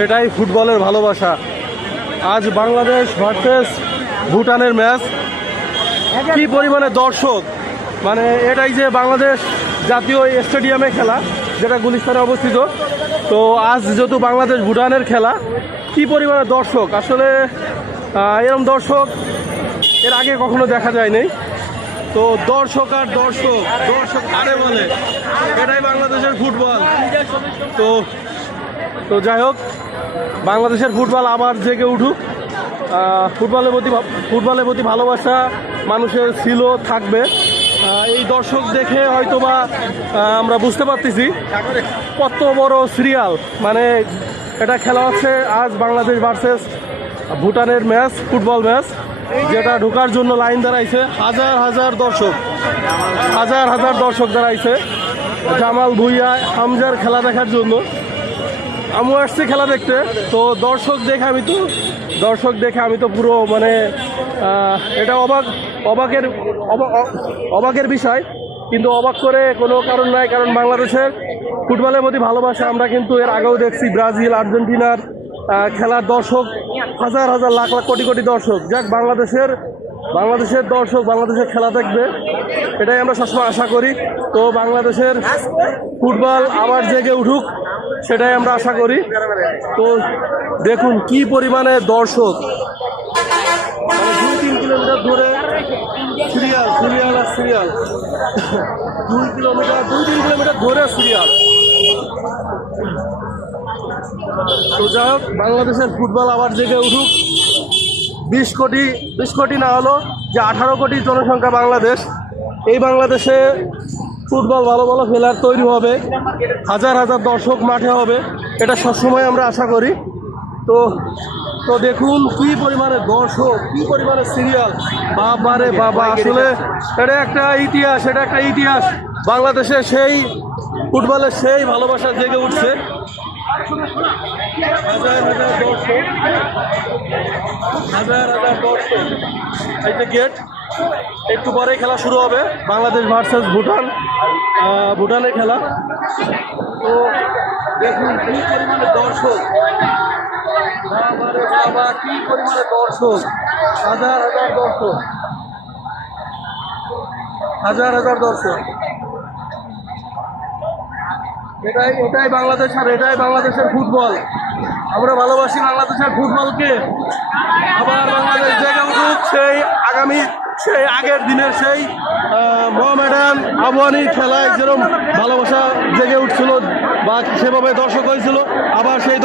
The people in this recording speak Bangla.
এটাই ফুটবলের ভালোবাসা। আজ বাংলাদেশ ভার্সেস ভুটানের ম্যাচ, কি পরিমাণে দর্শক, মানে এটাই যে বাংলাদেশ জাতীয় স্টেডিয়ামে খেলা, যেটা গুলিস্তানে অবস্থিত। তো আজ যেহেতু বাংলাদেশ ভুটানের খেলা, কি পরিমাণে দর্শক, আসলে এরকম দর্শক এর আগে কখনো দেখা যায়নি। তো দর্শক আর দর্শক, দর্শক আরে বলে, এটাই বাংলাদেশের ফুটবল। তো তো যাই হোক, বাংলাদেশের ফুটবল আবার জেগে উঠুক। ফুটবলের প্রতি ভালোবাসা মানুষের ছিল, থাকবে। এই দর্শক দেখে হয়তোবা আমরা বুঝতে পারতেছি কত বড় সিরিয়াল, মানে এটা খেলা হচ্ছে আজ বাংলাদেশ ভার্সেস ভুটানের ম্যাচ, ফুটবল ম্যাচ, যেটা ঢোকার জন্য লাইন দাঁড়াইছে হাজার হাজার দর্শক, হাজার হাজার দর্শক দাঁড়াইছে জামাল ভুঁইয়া হামজার খেলা দেখার জন্য। আমিও আসছি খেলা দেখতে। তো দর্শক দেখে আমি তো পুরো মানে এটা অবাকের বিষয়, কিন্তু অবাক করে কোনো কারণ নাই, কারণ বাংলাদেশের ফুটবলের প্রতি ভালোবাসা আমরা কিন্তু এর আগেও দেখছি। ব্রাজিল, আর্জেন্টিনার খেলার দর্শক হাজার হাজার লাখ লাখ কোটি কোটি দর্শক। যাক, বাংলাদেশের দর্শক বাংলাদেশের খেলা দেখবে, এটাই আমরা সবসময় আশা করি। তো বাংলাদেশের ফুটবল আবার জেগে উঠুক, সেটাই আমরা আশা করি। তো দেখুন কি পরিমাণে দর্শক, মানে 2-3 কিলোমিটার ধরে সিরিয়াল আর সিরিয়াল, 2-3 কিলোমিটার ধরে সিরিয়াল। তো যাই হোক, বাংলাদেশের ফুটবল আবার জেগে উঠুক। 20 কোটি না হলো যে 18 কোটি জনসংখ্যা বাংলাদেশ, এই বাংলাদেশে ফুটবল ভালো ভালো প্লেয়ার তৈরি হবে, হাজার হাজার দর্শক মাঠে হবে, এটা সবসময় আমরা আশা করি। তো দেখুন কি পরিমাণে দর্শক, কি পরিমাণে সিরিয়াল, বাবারে বাবা, আসলে এটা একটা ইতিহাস। বাংলাদেশে সেই ফুটবলের সেই ভালোবাসা জেগে উঠছে। হাজার হাজার দর্শক, এই যে গেট, একটু পরেই খেলা শুরু হবে, বাংলাদেশ ভার্সেস ভুটানের খেলা। তো দেখুন কি পরিমাণে দর্শক, বাবা কি পরিমাণে দর্শক, হাজার হাজার দর্শক। এটাই বাংলাদেশ, আর এটাই বাংলাদেশের ফুটবল। আমরা ভালোবাসি বাংলাদেশের ফুটবলকে। আবার বাংলাদেশ জেগে উঠুক সেই আগের দিনের সেই মোহামেডান আবহানী খেলায় যেরকম ভালোবাসা জেগে উঠছিল বা সেভাবে দর্শক হয়েছিল, আবার সেই